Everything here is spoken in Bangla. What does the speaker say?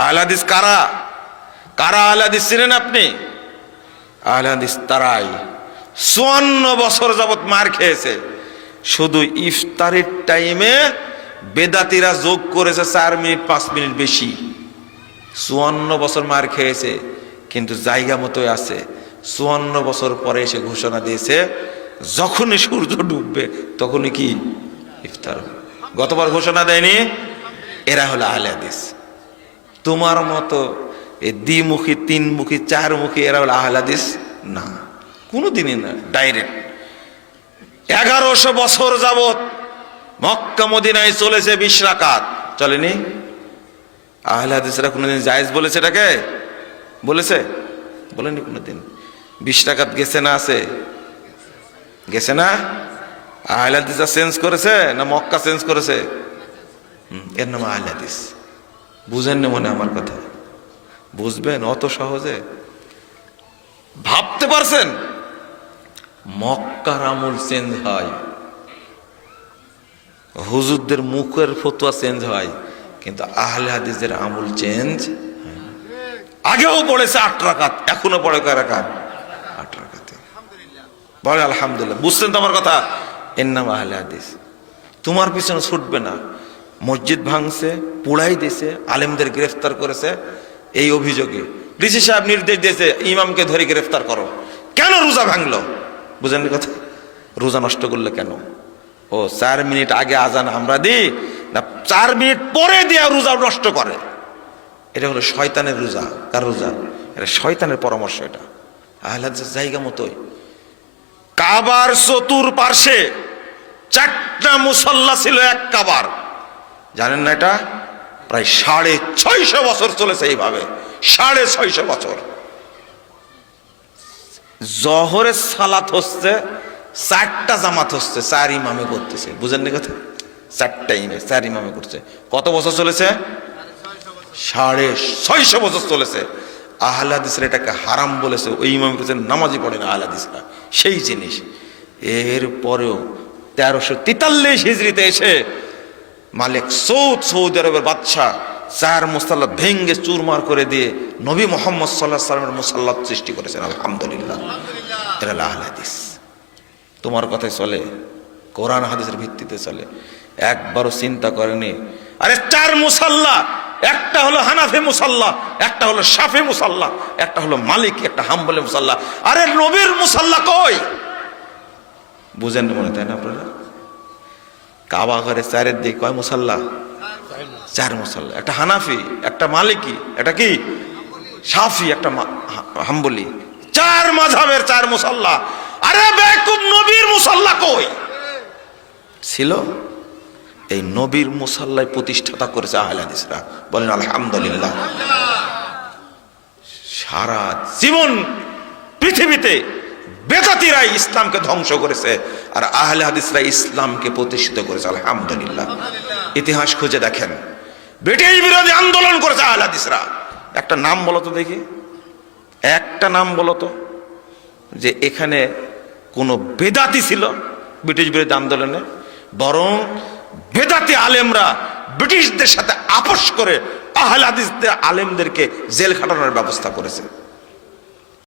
আহলে হাদিস কারা? কারা আহলে হাদিস চিনেন আপনি? আহলে হাদিস তারাই 54 বছর যাবত মার খেয়েছে। শুধু ইফতারের টাইমে বেদাতিরা যোগ করেছে 4 মিনিট 5 মিনিট বেশি। 54 বছর মার খেয়েছে, কিন্তু জায়গা মতোই আছে। 54 বছর পরে এসে ঘোষণা দিয়েছে যখনই সূর্য ডুববে তখনই কি ইফতার। গতবার ঘোষণা দেয়নি? এরা হলো আহলে হাদিস। তোমার মতো এই দ্বিমুখী, তিনমুখী, চারমুখী এরা হলো আহলে হাদিস না, কোনোদিনই না। ডাইরেক্ট 1100 বছর যাবত মক্কা মদিনায় চলেছে 20 রাকাত, চলেনি? আহলে হাদিসরা কোনোদিন জায়েজ বলেছে এটাকে? বলেছে? বলেনি কোনোদিন। 20 রাকাত গেছে না আছে? গেছে না? আহলে হাদিসরা চেঞ্জ করেছে না মক্কা চেঞ্জ করেছে? এর নাম আহলে হাদিস। বুঝেন না মনে আমার কথা? বুঝবেন অত সহজে? ভাবতে পারছেন? মক্কার আমল চেঞ্জ হয়, হুজুরদের মুখের ফতোয়া চেঞ্জ হয়, কিন্তু আহলে হাদিসের আমল চেঞ্জ হয় না। আগেও পড়েছে 8 রাকাত, এখনো পড়ে কয় রাকাত? 8 রাকাতে। বলে আলহামদুলিল্লাহ। বুঝছেন তো আমার কথা? এর নাম আহলে হাদিস। তোমার পিছনে ছুটবে না। মসজিদ ভাঙছে, পোড়াই দিয়েছে, আলেমদের গ্রেফতার করেছে এই অভিযোগে। ডিসি সাহেব নির্দেশ দিয়েছে ইমামকে ধরে গ্রেফতার করো। কেন রোজা ভাঙলো? বুঝেন কথা? রোজা নষ্ট করলে কেন? ও 4 মিনিট আগে আজান আমরা দিই না 4 মিনিট পরে দিয়ে রোজা নষ্ট করে। এটা হলো শয়তানের রোজা। কার রোজা? এটা শয়তানের পরামর্শ। এটা আহলে হাদিসের জায়গা মতোই। কাবার চতুর্পার্শ্বে 4টা মুসাল্লা ছিল এক কাবার। জানেন না এটা? প্রায় 650 বছর চলেছে এইভাবে। 650 বছর। জোহরের সালাত হচ্ছে 4টা জামাত হচ্ছে, 4 ইমামে করতেছে। বুঝেন না কথা? 4 ইমামে করছে। কত বছর চলেছে? 650 বছর চলেছে। আহলে হাদিসরা এটাকে হারাম বলেছে। ওই ইমাম করছেন নামাজই পড়ে না আহলে হাদিসরা, সেই জিনিস। এরপরেও 1343 হিজরিতে এসে মালিক সৌদ, সৌদি আরবের বাদশাহ, 4 মুসাল্লা ভেঙ্গে চুরমার করে দিয়ে নবী মুহাম্মদ সাল্লাল্লাহু আলাইহি ওয়াসাল্লামের মুসাল্লাত সৃষ্টি করেছেন। আলহামদুলিল্লাহ। এরা আহলে হাদিস। তোমার কথায় চলে, কোরআন হাদিসের ভিত্তিতে চলে। একবারও চিন্তা করেনি আরে 4 মুসাল্লা, একটা হলো হানাফি মুসাল্লা, একটা হলো শাফি মুসাল্লা, একটা হলো মালিক, একটা হাম্বলি মুসাল্লা। আরে নবীর মুসাল্লা কই? বুঝেন মনে, তাই না আপনারা? কাবা ঘরে 4 দিকে কয় মুসাল্লা? 4 মুসাল্লা। একটা হানাফি, একটা মালিকি, একটা কি শাফি, একটা হাম্বলি। 4 মাযহাবের 4 মুসাল্লা। আরে বেকুব, নবীর মুসাল্লা কই? ছিল। এই নবীর মুসাল্লায় প্রতিষ্ঠাতা করেছে আহলে হাদিসরা। বলেন আলহামদুলিল্লাহ। সারা জীবন পৃথিবীতে বেদাতিরা ইসলামকে ধ্বংস করেছে, আর আহলে হাদিসরা ইসলামকে প্রতিষ্ঠিত করেছে। আলহামদুলিল্লাহ। ইতিহাস খুঁজে দেখেন, ব্রিটিশ বিরোধী আন্দোলন করেছে আহলে হাদিসরা। একটা নাম বলো তো দেখি, একটা নাম বলো তো যে এখানে কোন বেদাতি ছিল ব্রিটিশ বিরোধী আন্দোলনে। বরং বেদাতি আলেমরা ব্রিটিশদের সাথে আপোষ করে আহলে হাদিসদের আলেমদেরকে জেল খাটানোর ব্যবস্থা করেছে।